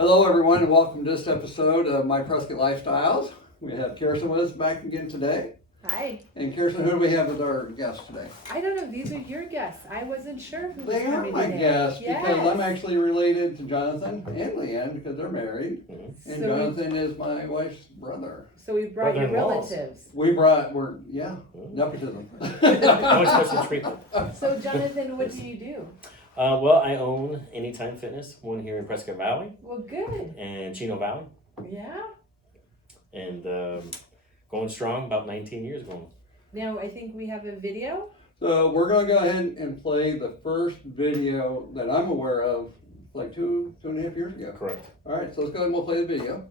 Hello, everyone, and welcome to this episode of My Prescott Lifestyles. We have Kirsten with us back again today. Hi. And Kirsten, who do we have as our guest today? I don't know. These are your guests. I wasn't sure who was They are coming my today. guests Yes. because I'm actually related to Jonathan and Leann because they're married. And So Jonathan is my wife's brother. So we brought your Brother-in-laws. relatives. Nepotism. No special treatment. So Jonathan, what do you do? Well, I own Anytime Fitness, one here in Prescott Valley Well, good. and Chino Valley, Yeah. and going strong, about 19 years going. Now I think we have a video. So we're going to go ahead and play the first video that I'm aware of like two and a half years ago. Correct. All right, so let's go ahead and we'll play the video.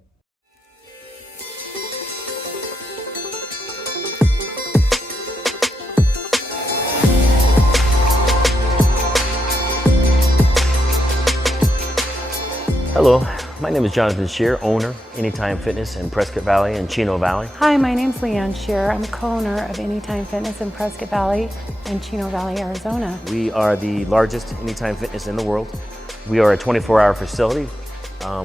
Hello, my name is Jonathan Shaerer, owner, Anytime Fitness in Prescott Valley and Chino Valley. Hi, my name's Leann Shaerer. I'm co-owner of Anytime Fitness in Prescott Valley and Chino Valley, Arizona. We are the largest Anytime Fitness in the world. We are a 24-hour facility.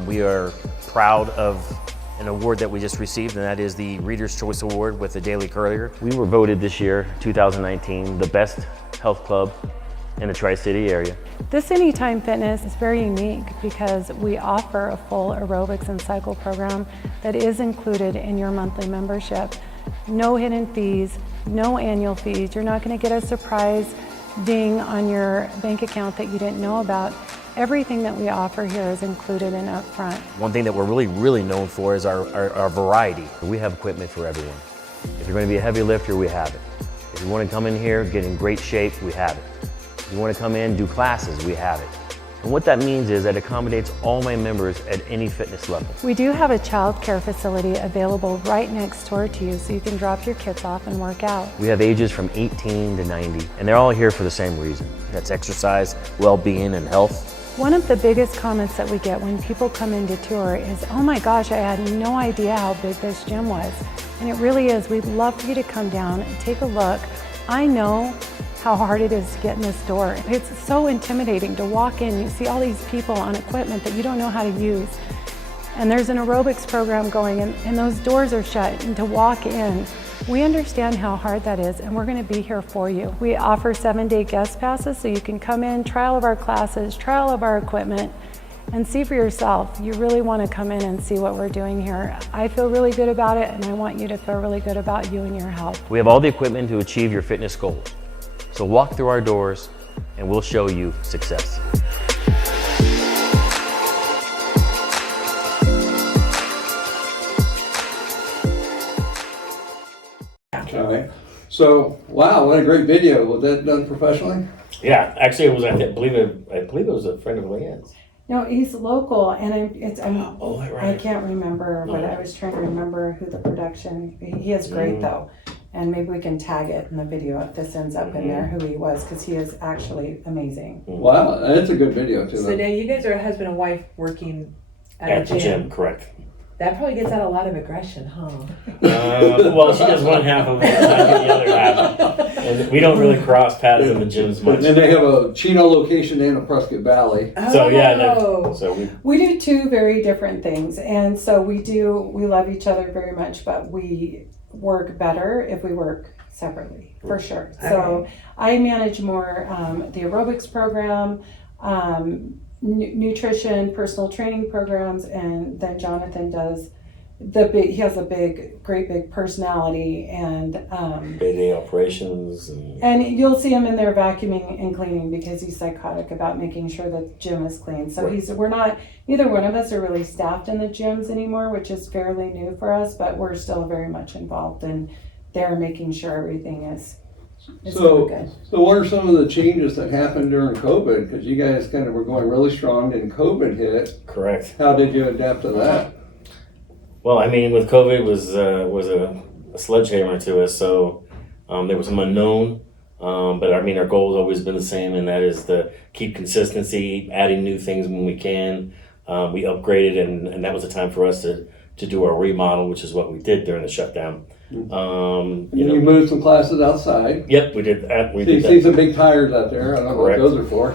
We are proud of an award that we just received, and that is the Reader's Choice Award with the Daily Courier. We were voted this year, 2019, the best health club in the Tri-City area. This Anytime Fitness is very unique because we offer a full aerobics and cycle program that is included in your monthly membership. No hidden fees, no annual fees. You're not going to get a surprise ding on your bank account that you didn't know about. Everything that we offer here is included and upfront. One thing that we're really known for is our variety. We have equipment for everyone. If you're going to be a heavy lifter, we have it. If you want to come in here, get in great shape, we have it. If you want to come in, do classes, we have it. And what that means is that it accommodates all my members at any fitness level. We do have a child care facility available right next door to you so you can drop your kids off and work out. We have ages from 18 to 90, and they're all here for the same reason. That's exercise, well-being, and health. One of the biggest comments that we get when people come in to tour is, oh my gosh, I had no idea how big this gym was. And it really is. We'd love for you to come down and take a look. I know how hard it is to get in this door. It's so intimidating to walk in. You see all these people on equipment that you don't know how to use. And there's an aerobics program going and those doors are shut. And to walk in, we understand how hard that is, and we're going to be here for you. We offer 7-day guest passes so you can come in, try all of our classes, try all of our equipment, and see for yourself. You really want to come in and see what we're doing here. I feel really good about it, and I want you to feel really good about you and your health. We have all the equipment to achieve your fitness goals. So walk through our doors, and we'll show you success. Okay. So, wow, what a great video. Was that done professionally? Yeah, actually, it was. I believe it was a friend of Leann's. No, he's local, and Oh, right. I can't remember, but I was trying to remember who the production. He is great though, and maybe we can tag it in the video if this ends up in there who he was, because he is actually amazing. Wow, that's a good video too. So now you guys are a husband and wife working at At a the gym. gym, correct. That probably gets out a lot of aggression, huh? Well, she does one half of it, and I do the other half. And we don't really cross paths in the gyms much. And they have a Chino location and a Prescott Valley. So yeah, Oh. so We do two very different things, and so we love each other very much, but we work better if we work separately, for sure. So I manage more the aerobics program, nutrition, personal training programs, and then Jonathan does he has a great big personality, and day operations and you'll see him in there vacuuming and cleaning because he's psychotic about making sure the gym is clean. So neither one of us are really staffed in the gyms anymore, which is fairly new for us, but we're still very much involved in there making sure everything is So, good. so what are some of the changes that happened during COVID? Because you guys kind of were going really strong, and COVID hit. correct. How did you adapt to that? Well, I mean, with COVID was a sledgehammer to us. So there was some unknown, but I mean, our goal has always been the same, and that is to keep consistency, adding new things when we can. We upgraded, and that was the time for us to do our remodel, which is what we did during the shutdown. And you moved some classes outside. Yep, we did that. We So you did see that. some big tires out there. I don't know what Correct. those are for.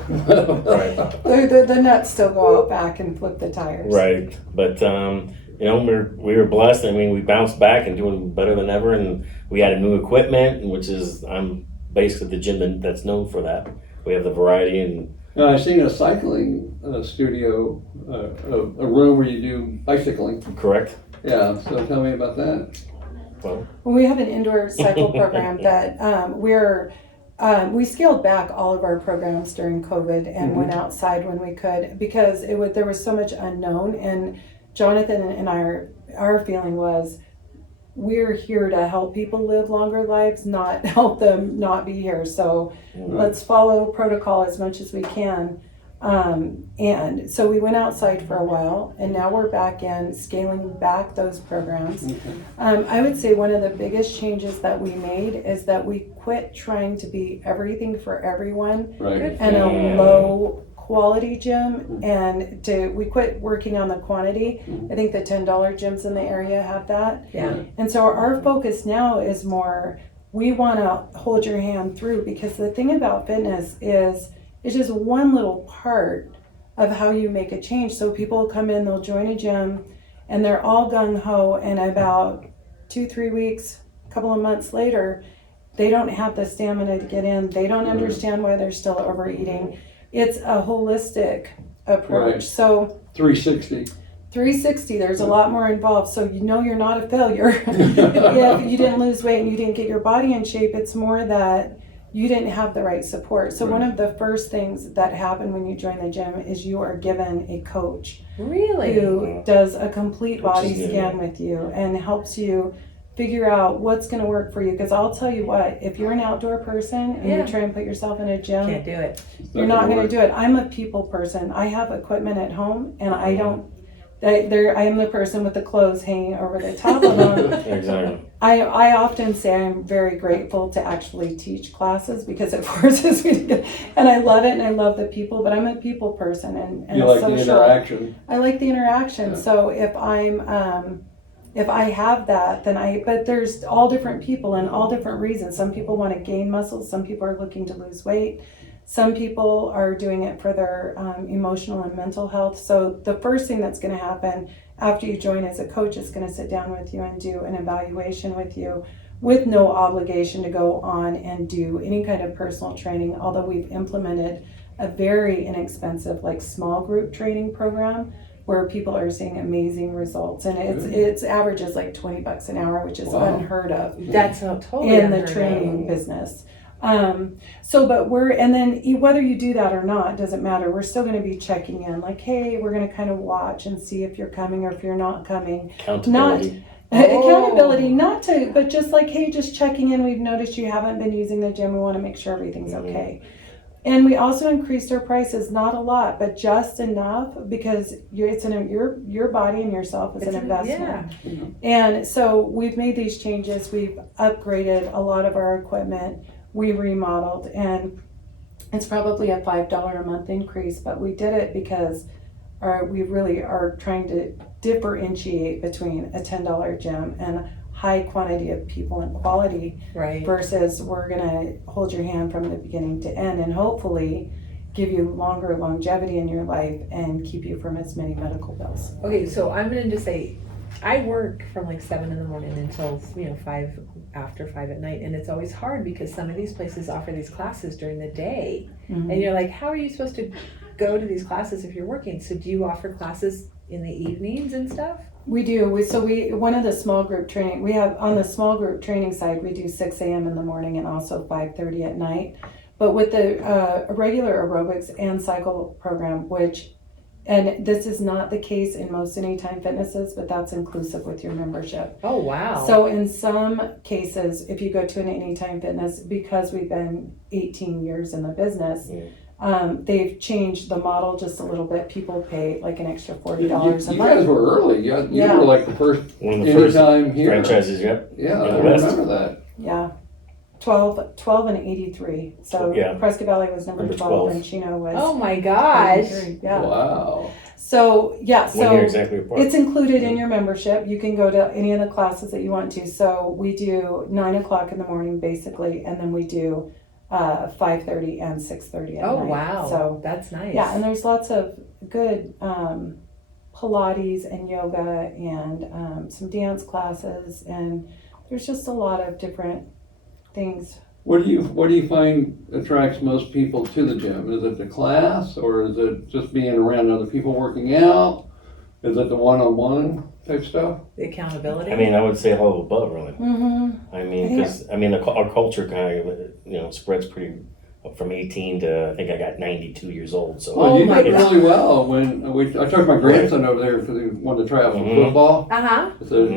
Right. The nuts still go out back and flip the tires. Right, but you know, we were blessed. I mean, we bounced back and doing better than ever, and we added new equipment, which is I'm basically the gym that's known for that. We have the variety and. Now, I've seen a cycling studio, a room where you do bicycling. Correct. Yeah, so tell me about that. Well, We have an indoor cycle program that we scaled back all of our programs during COVID and went outside when we could because there was so much unknown. And Jonathan and our feeling was we're here to help people live longer lives, not help them not be here. So let's follow protocol as much as we can. And so we went outside for a while, and now we're back in scaling back those programs. I would say one of the biggest changes that we made is that we quit trying to be everything for everyone Right. and a low quality gym, and we quit working on the quantity. I think the $10 gyms in the area have that. Yeah. And so our focus now is more, we want to hold your hand through, because the thing about fitness is it's just one little part of how you make a change. So people come in, they'll join a gym, and they're all gung-ho, and about 2-3 weeks, a couple of months later, they don't have the stamina to get in. They don't understand why they're still overeating. It's a holistic approach. Right. So 360. 360, there's a lot more involved. So you know you're not a failure if you didn't lose weight and you didn't get your body in shape. It's more that you didn't have the right support. So one of the first things that happen when you join the gym is you are given a coach Really? who does a complete body Coaches, scan with you and helps you figure out what's going to work for you. Because I'll tell you what, if you're an outdoor person and you try and put yourself in a gym, Can't do it. you're not going to do it. I'm a people person. I have equipment at home, and I don't. I am the person with the clothes hanging over the top of them. exactly. I often say I'm very grateful to actually teach classes because it forces me to get, and I love it and I love the people, but I'm a people person and You a like social. the interaction. I like the interaction. Yeah. So if I have that, but there's all different people and all different reasons. Some people want to gain muscle. Some people are looking to lose weight. Some people are doing it for their emotional and mental health. So the first thing that's going to happen after you join as a coach is going to sit down with you and do an evaluation with you with no obligation to go on and do any kind of personal training, although we've implemented a very inexpensive small group training program where people are seeing amazing results, and it's averages like $20 an hour, which is unheard of That's totally in the unheard of. training business. But whether you do that or not doesn't matter. We're still going to be checking in, hey, we're going to kind of watch and see if you're coming or if you're not coming. Accountability. Accountability, but just hey, just checking in. We've noticed you haven't been using the gym. We want to make sure everything's okay. And we also increased our prices, not a lot, but just enough, because your body and yourself is an investment. Yeah. And so we've made these changes. We've upgraded a lot of our equipment. We remodeled, and it's probably a $5 a month increase, but we did it because we really are trying to differentiate between a $10 gym and high quantity of people and quality, Right. versus we're going to hold your hand from the beginning to end and hopefully give you longer longevity in your life and keep you from as many medical bills. Okay, so I'm gonna just say, I work from 7 in the morning until 5 after 5 at night, and it's always hard because some of these places offer these classes during the day, and you're like, how are you supposed to go to these classes if you're working? So do you offer classes in the evenings and stuff? We do. One of the small group training, we have on the small group training side, we do 6 a.m. in the morning and also 5:30 at night. But with the regular aerobics and cycle program, and this is not the case in most Anytime Fitnesses, but that's inclusive with your membership. Oh, wow. So in some cases, if you go to an Anytime Fitness, because we've been 18 years in the business, they've changed the model just a little bit. People pay an extra $40 a You month. guys were early. You were the first One of the first Anytime here. franchises, yep. Yeah, In I the West. remember that. Yeah. 12 and 83. So Yeah. Prescott Valley was number Number 12 12. and Chino was Oh my gosh. 83. Yeah. Wow. So, yeah, When you're so exactly apart. it's included in your membership. You can go to any of the classes that you want to. So we do 9 o'clock in the morning, basically, and then we do 5:30 and 6:30 at Oh, night. wow. So, That's nice. yeah, and there's lots of good Pilates and yoga and some dance classes, and there's just a lot of different things. What do you find attracts most people to the gym? Is it the class, or is it just being around other people working out? Is it the one-on-one type stuff? The accountability. I mean, I would say all above, really. Mm-hmm. I mean, because our culture kind of spreads pretty from 18 to I think I got 92 years old. So Well, you my did God. really well when I took my grandson over there for the wanted to try out for Mhm. football. Uh-huh. I said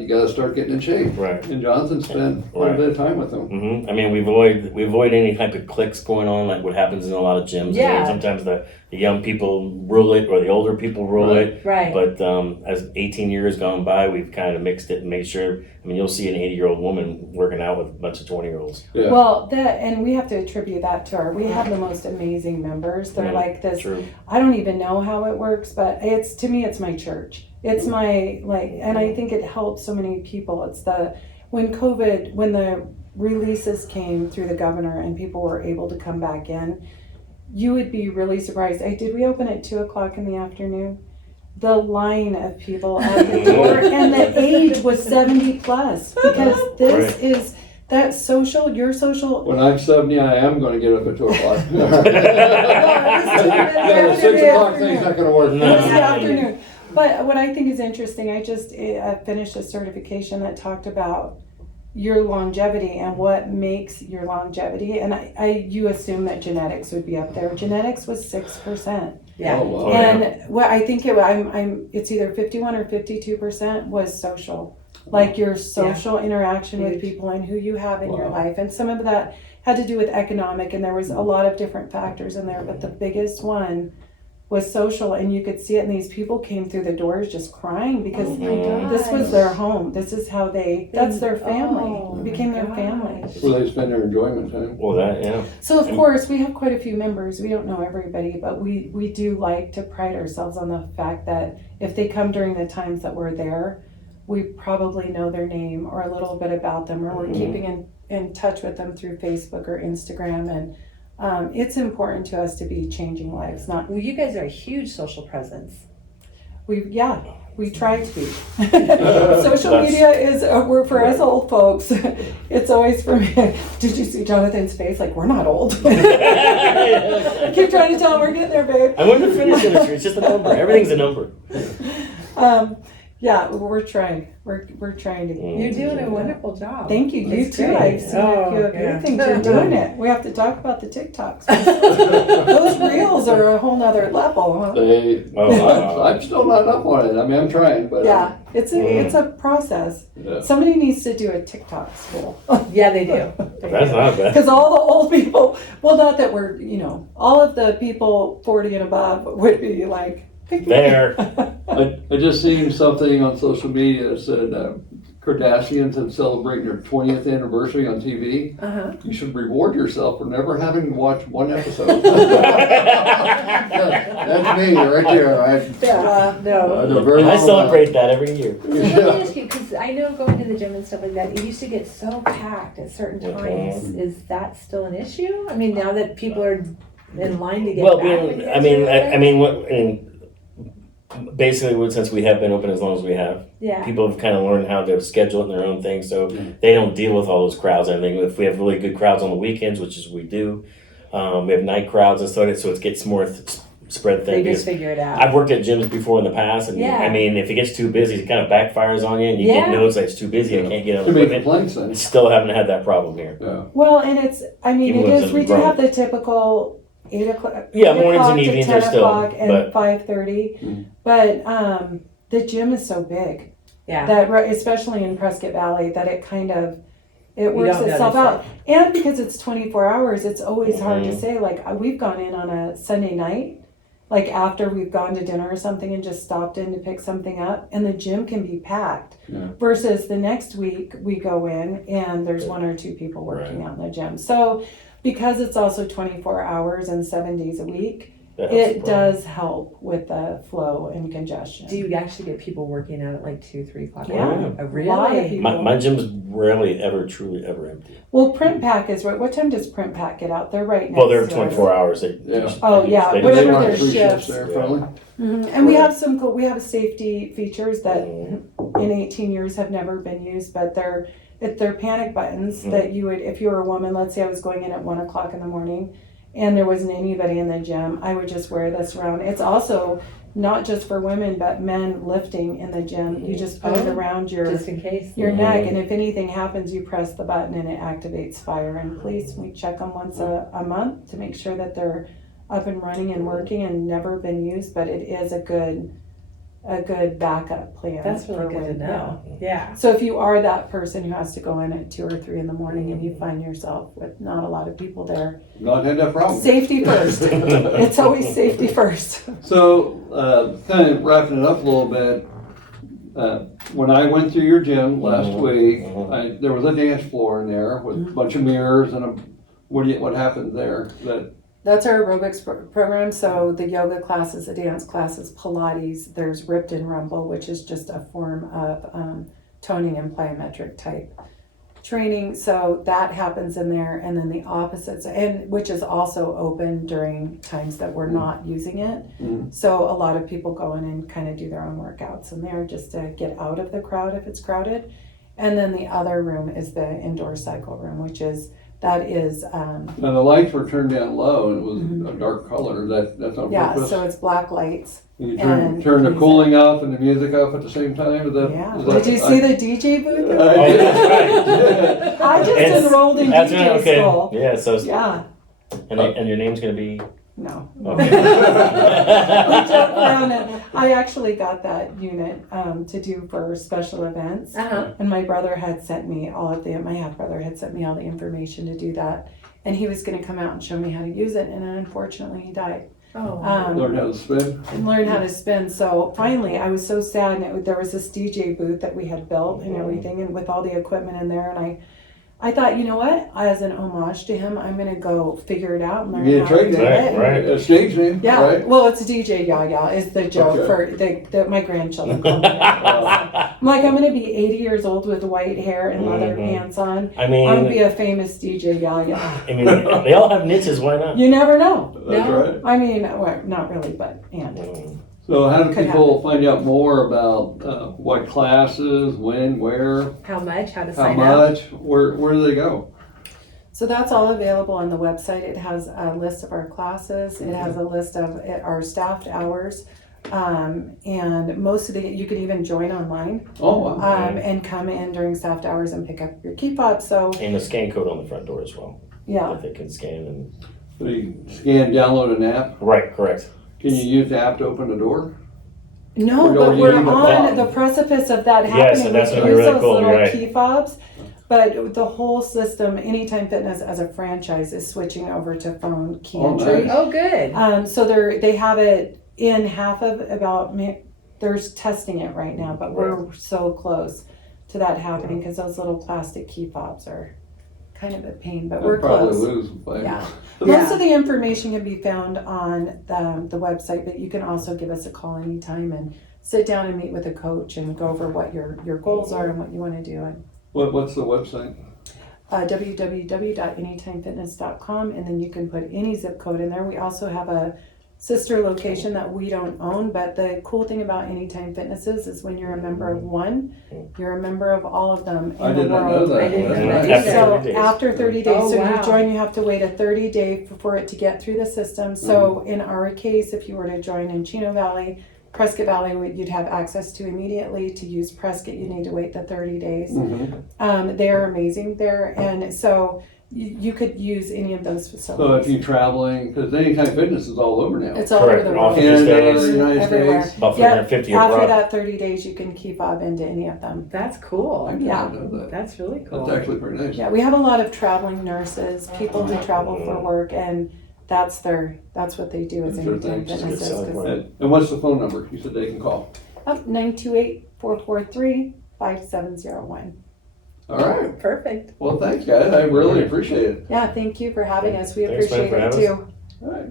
you got to start getting in shape. right. And Johnson spent quite a bit of time with him. I mean, we avoid any type of cliques going on, like what happens in a lot of gyms. I Yeah. mean, sometimes the young people rule it, or the older people rule Right. it. Right. But as 18 years gone by, we've kind of mixed it and made sure. I mean, you'll see an 80-year-old woman working out with a bunch of 20-year-olds. Yeah. Well, and we have to attribute that to we have the most amazing members. They're like this. True. I don't even know how it works, but to me, it's my church. It's my, and I think it helps so many people. It's when the releases came through the governor and people were able to come back in, you would be really surprised. Did we open at 2:00 in the afternoon? The line of people at the door, and the age was 70 plus, because this is that your social. When I'm 70, I am going to get up at 2 o'clock. Yeah, the 6 o'clock thing's not going to work. No. It's the afternoon. But what I think is interesting, I just finished a certification that talked about your longevity and what makes your longevity. And you assume that genetics would be up there. Genetics was 6%. Yeah. Oh, wow. And what I think it's either 51 or 52% was social, like your social interaction with people and who you have in your life. And some of that had to do with economic, and there was a lot of different factors in there, but the biggest one was social. And you could see it, and these people came through the doors just crying because this was their home. This is how that's their family. It became their family. Where they spend their enjoyment time. Well, that So of course we have quite a few members. We don't know everybody, but we do like to pride ourselves on the fact that if they come during the times that we're there, we probably know their name or a little bit about them, or we're keeping in touch with them through Facebook or Instagram. And it's important to us to be changing lives. Well, you guys are a huge social presence. We try to be. Social media is for us old folks. It's always for me. Did you see Jonathan's face? Like, we're not old. I keep trying to tell him we're getting there, babe. I wouldn't have finished it. It's just a number. Everything's a number. Yeah, we're trying. We're trying to. You're doing a wonderful job. Thank you. You That's too. great. I've seen a few of your yeah. things. You're doing it. We have to talk about the TikToks. Those reels are a whole nother level, huh? I'm still not up on it. I mean, I'm trying, but Yeah, it's a process. Yeah. Somebody needs to do a TikTok school. Yeah, they do. That's not bad. Because all the old people, well, not that we're, all of the people 40 and above would be like, There. I just seen something on social media that said Kardashians have celebrated their 20th anniversary on TV. Uh-huh. You should reward yourself for never having watched one episode. That's me right there. No. I celebrate that every year. So let me ask you, because I know going to the gym and stuff like that, it used to get so packed at certain times. Is that still an issue? I mean, now that people are in line to get Well, back. basically, since we have been open as long as we have, Yeah. people have kind of learned how to schedule it in their own thing, so they don't deal with all those crowds. I think if we have really good crowds on the weekends, which is we do, we have night crowds and stuff, so it gets more spread thin. They just figure it out. I've worked at gyms before in the past, and Yeah. I mean, if it gets too busy, it kind of backfires on you, and you get notes that it's too busy and can't get on Too the many equipment. complaints then. Still haven't had that problem here. Yeah. Well, and Even when it's we do grown. have the typical 8 o'clock. Yeah, 8 mornings and o'clock to evenings 10 are still, o'clock and but- 5:30. But the gym is so big Yeah. that, especially in Prescott Valley, that it kind of, it works don't itself notice out. And because it's 24 hours, it's always hard to say. Like, we've gone in on a Sunday night, like after we've gone to dinner or something, and just stopped in to pick something up, and the gym can be packed. Yeah. Versus the next week we go in and there's 1 or 2 people working out in the gym. So because it's also 24 hours and 7 days a week, That helps It the does help with the flow and congestion. Do you actually get people working out at like 2-3 o'clock? Yeah. Oh, A lot of really? people. My gym's rarely ever truly ever empty. Well, Print Pack is right. What time does Print Pack get out? They're right next Well, they're to us. 24 hours. They, Yeah. Oh, yeah, They whatever They their run 3 shifts. there, Yeah. probably. And we Right. have some cool. We have safety features that Mm-hmm. in 18 years have never been used, but they're panic buttons Mhm. that you would, if you were a woman, let's say I was going in at 1 o'clock in the morning and there wasn't anybody in the gym, I would just wear this around. It's also not just for women, but men lifting in the gym. You just put it Oh, around your Just in case. neck, and if anything happens, you press the button and it activates fire. And police, we check them once a month to make sure that they're up and running and working and never been used, but it is a good backup plan. That's really for good to when- know. Yeah. So if you are that person who has to go in at 2 or 3 in the morning and you find yourself with not a lot of people there, Not had that problem. safety first. It's always safety first. So, kind of wrapping it up a little bit, when I went through your gym last Mhm, week, mhm. there was a dance floor in there with a bunch of mirrors and what happened there? That's our aerobics program. So the yoga classes, the dance classes, Pilates, there's Ripped and Rumble, which is just a form of toning and plyometric type training. So that happens in there. And then the opposites, and which is also open during times that we're not using it. Mm. So a lot of people go in and kind of do their own workouts in there just to get out of the crowd if it's crowded. And then the other room is the indoor cycle room, which is Now the lights were turned down low and it was a dark color. That's on yeah, purpose. so it's black lights. You and turn the music. cooling off and the music off at the same time. Is that, Yeah. is that- Did you see the DJ booth? Oh, that's right. I just It's- enrolled in That's DJ right, okay. school. Yeah, so, Yeah. and your name's gonna be? No. Okay. We joke around it. I actually got that unit to do for special events. Uh-huh. And my brother had sent me my half brother had sent me all the information to do that. And he was going to come out and show me how to use it. And unfortunately, he died. Oh. Learn how to spin. And learn how to spin. So finally, I was so sad. And there was this DJ booth that we had built and everything, and with all the equipment in there. And I thought, you know what? As an homage to him, I'm going to go figure it out and learn You need a how to trade do name. it. Right. A stage name. Yeah, Right? well, it's DJ Yaya is the joke Okay. for my grandchildren. Call me that. I'm like, I'm gonna be 80 years old with white hair and leather Mhm. pants on. I I'm gonna be mean, a famous DJ Yaya. they all have niches, why not? You never know. That's No. right. I mean, well, not really, but and. Mm. So how do Could people find out more about what classes, when, where, How much? How to how sign up? much? Where do they go? So that's all available on the website. It has a list of our classes. It has a list of our staffed hours. And most of you can even join online Oh, wow. and come in during staffed hours and pick up your key fob. So And the scan code on the front door as well. yeah. That they can scan and. So you scan, download an app. Right, correct. Can you use the app to open the door? No, Or but you we're need a on fob? the precipice of that Yes, happening. and that's We gonna be use really those cool, little you're right. key fobs, but the whole system, Anytime Fitness as a franchise, is switching over to phone key Oh, entry. nice. Oh, good. So they have it in half of they're testing it right now, but we're so close to that happening because those little plastic key fobs are kind of a pain, but we're I'd probably close. lose. But Yeah. Yeah. Most of the information can be found on the website, but you can also give us a call anytime and sit down and meet with a coach and go over what your goals are and what you want to do. And What's the website? www.anytimefitness.com, and then you can put any zip code in there. We also have a sister location that we don't own, but the cool thing about Anytime Fitness is when you're a member of one, you're a member of all of them in I the did not know world. that. I didn't know That's that nice. either. So 30 days. after 30 days, Oh, so wow. you join, you have to wait a 30 day for it to get through the system. So in our case, if you were to join in Chino Valley, Prescott Valley, you'd have access to immediately. To use Prescott, you need to wait the 30 days. Mhm. They're amazing there, and so you could use any of those So if facilities. you're traveling, because Anytime Fitness is all over now. It's all over Correct, the in all world. 50 Canada, states, United Everywhere. States. about Yeah, 350 after abroad. that 30 days, you can key fob into any of them. That's cool. I did Yeah. not know that. That's really cool. That's actually pretty nice. Yeah, we have a lot of traveling nurses, people who travel for work, and that's what they do is Sure Anytime thing. Fitness. Good selling point. And what's the phone number? You said they can call. 928-443-5701. All right. Perfect. Well, thanks, guys. I really appreciate it. Yeah, thank you for having us. We Thanks, man, appreciate for it having too. All right.